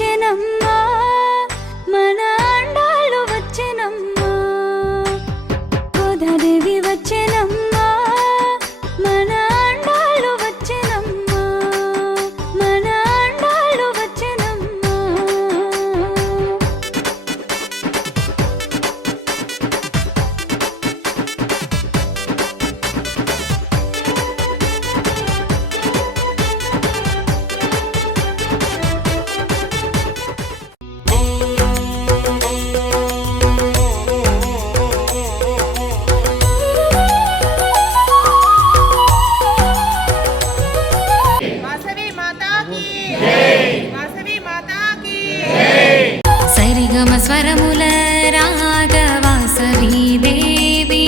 వచ్చెనమ్మా మన అండాలు వచ్చెనమ్మా గోదాదేవి వచ్చెనమ్మా మన అండాలు వచ్చెనమ్మా మన అండాలు వచ్చెనమ్మా సరిగమ స్వరముల రాగ వాసవి దేవి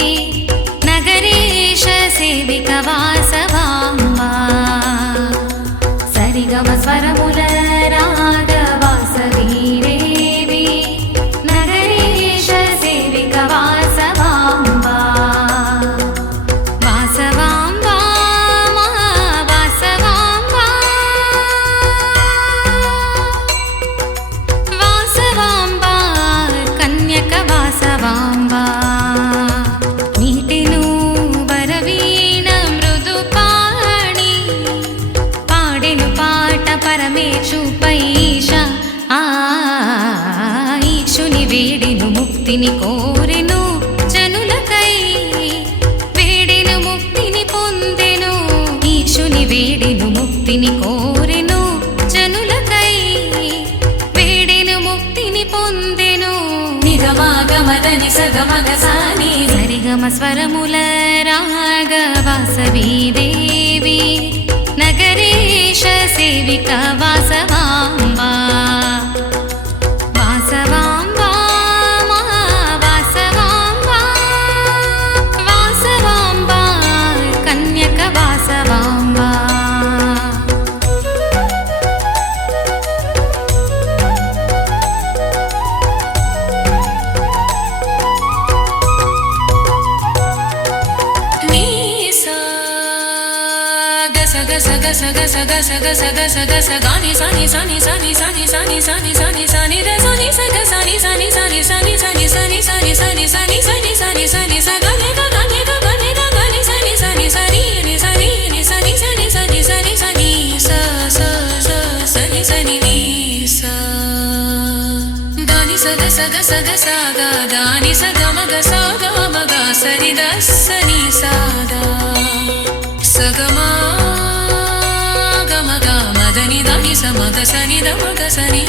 నగరేశ సేవిక వాసవాంబా సరిగమ స్వరముల రాగ వాసవి దేవి నగరేశ సేవిక వాసవాంబా వాసవాంబా మా వాసవాంబా వాసవాంబా కన్యక వాసవాంబా నీటిను వరవీణ మృదుపాణి పాడెను పాట పరమేశుపై ఈశ ఈశుని వేడెను ముక్తిని కోరెను జనులకై వేడెను ముక్తిని పొందెను ఈశుని వేడెను ముక్తిని కోరెను జనులకై వేడెను ముక్తిని పొందెను నిగమాగమదని సగమగ సాని సరిగమ స్వరముల రాగ వాసవి దేవి నగరేశ సేవిక వాసవాంబా వాసవాంబా మా వాసవాంబా వాసవాంబా కన్యక వాసవాంబా గాని సని సని సని సని సని సని సని సని ద సని సగ సని సని సని సని సని సని సని సని సని సని సని సని సగని గని గని గని సని సని సని ని సని ని సని సని సని సని సని స స స సని సని ని స దాని సగ సగ సగ సగ దాని సగ మగ సగ మగ సని ద సని సాదా సగమా మదని దని సమగ సని దమగ సని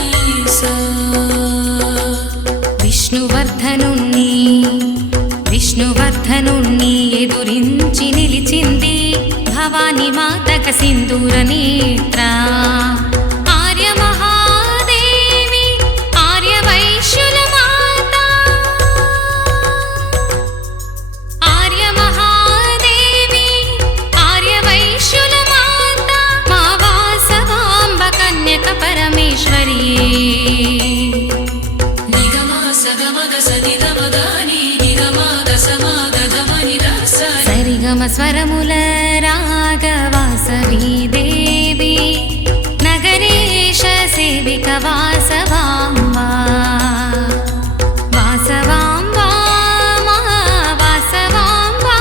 స విష్ణువర్ధనుణ్ణి ఎదురించి నిలిచింది భవాని మాతక సింధూర నేత్ర ఆర్య మహాదేవి ఆర్య వైశ్యుల మాత ఆర్య మహాదేవి ఆర్య వైశ్యుల మాత మా వాసవాంబ కన్యక పరమేశ్వరి సరిగమ స్వరముల రాగ వాసవి దేవి నగరేశ సేవిక వాసవాంబా వాసవాంబా మా వాసవాంబా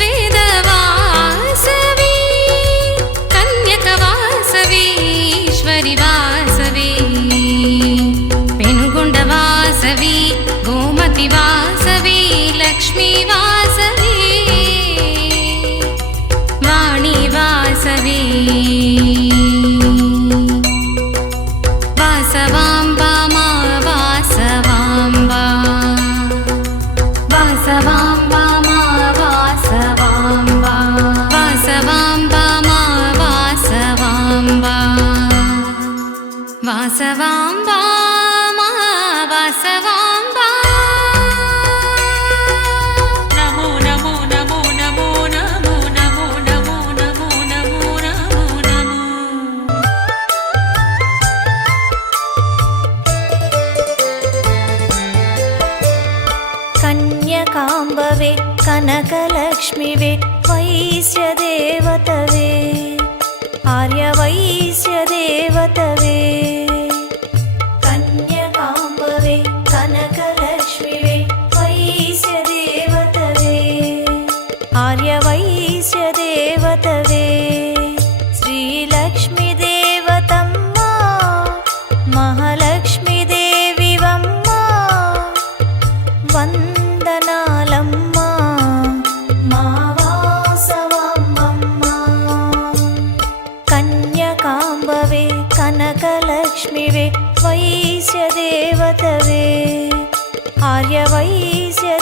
వేద వాసవి కన్యక వాసవి ఈశ్వరి వాసవి పెనుగొండ వాసవి గోమతి వాసవి లక్ష్మీ వాసవి వాణి వాసవి వాసవాంబా మా వాసవాంబా వాసవాంబా మా వాసవాంబా వాసవాంబా మా వాసవాంబా వాసవాంబా మా వాసవాంబా నమో నమో నమో నమో నమో నమో నమో నమో నమో నమో నమో కన్యకాంబవే కనకలక్ష్మివే వైశ్యదేవతవే ఆర్యవైశ్య కనకాంబవే కనకలక్ష్మివే వైశ్యదేవతవే ఆర్యవైశ్యదేవతవే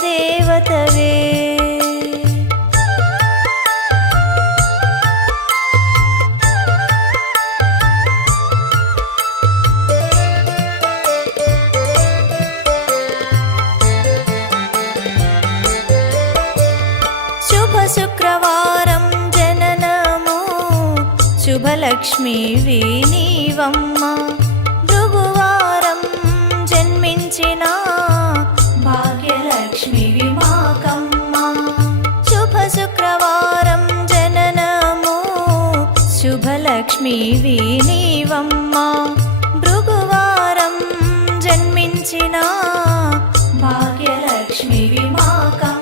శుభశుక్రవారం జననము శుభలక్ష్మీవి నీవమ్మ భృగువారం జన్మించిన భాగ్యలక్ష్మివి మాకమ్మ శుభశుక్రవారం జననము శుభలక్ష్మీవి నీవమ్మ భృగువారం జన్మించిన భాగ్యలక్ష్మివి మాకమ్మ